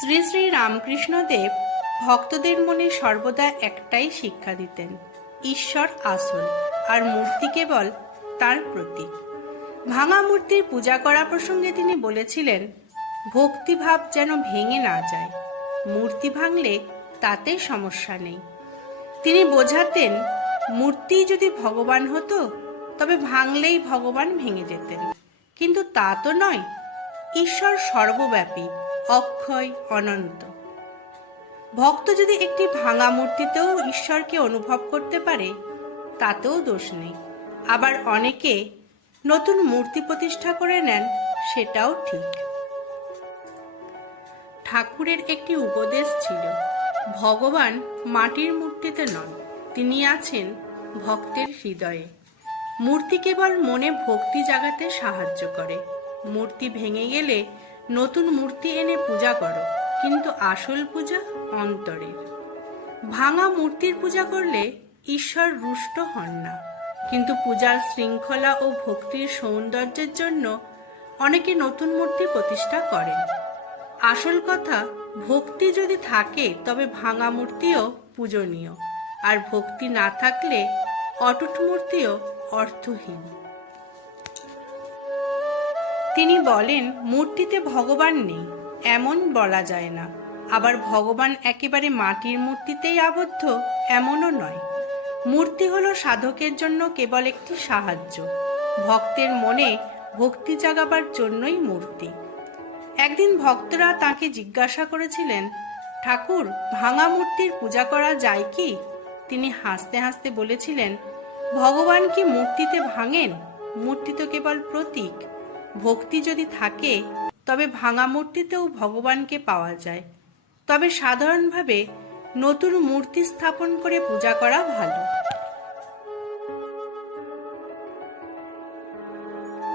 শ্রী শ্রী রামকৃষ্ণদেব ভক্তদের মনে সর্বদা একটাই শিক্ষা দিতেন, ঈশ্বর আসল আর মূর্তি কেবল তার প্রতীক। ভাঙা মূর্তির পূজা করা প্রসঙ্গে তিনি বলেছিলেন, ভক্তিভাব যেন ভেঙে না যায়। মূর্তি ভাঙলে তাতে সমস্যা নেই। তিনি বোঝাতেন, মূর্তি যদি ভগবান হতো তবে ভাঙলেই ভগবান ভেঙে যেতেন, কিন্তু তা তো নয়। ঈশ্বর সর্বব্যাপী, অক্ষয়, অনন্ত। ভক্ত যদি একটি ভাঙা মূর্তিতেও ঈশ্বরকে অনুভব করতে পারে, তাতেও দোষ নেই। আবার অনেকে নতুন মূর্তি প্রতিষ্ঠা করে নেন, সেটাও ঠিক। ঠাকুরের একটি উপদেশ ছিল, ভগবান মাটির মূর্তিতে নন, তিনি আছেন ভক্তের হৃদয়ে। মূর্তি কেবল মনে ভক্তি জাগাতে সাহায্য করে। মূর্তি ভেঙে গেলে নতুন মূর্তি এনে পূজা করো, কিন্তু আসল পূজা অন্তরের। ভাঙা মূর্তির পূজা করলে ঈশ্বর রুষ্ট হন না, কিন্তু পূজার শৃঙ্খলা ও ভক্তির সৌন্দর্যের জন্য অনেকে নতুন মূর্তি প্রতিষ্ঠা করেন। আসল কথা, ভক্তি যদি থাকে তবে ভাঙা মূর্তিও পূজনীয়, আর ভক্তি না থাকলে অটুট মূর্তিও অর্থহীন। তিনি বলেন, মূর্তিতে ভগবান নেই এমন বলা যায় না, আবার ভগবান একেবারে মাটির মূর্তিতেই আবদ্ধ এমনও নয়। মূর্তি হলো সাধকের জন্য কেবল একটি সাহায্য, ভক্তের মনে ভক্তি জাগাবার জন্যই মূর্তি। একদিন ভক্তরা তাকে জিজ্ঞাসা করেছিলেন, ঠাকুর, ভাঙা মূর্তির পূজা করা যায় কি? তিনি হাসতে হাসতে বলেছিলেন, ভগবান কি মূর্তিতে ভাঙেন? মূর্তি তো কেবল প্রতীক। ভক্তি যদি থাকে তবে ভাঙা মূর্তিতেও ভগবানকে পাওয়া যায়। তবে সাধারণভাবে নতুন মূর্তি স্থাপন করে পূজা করা ভালো।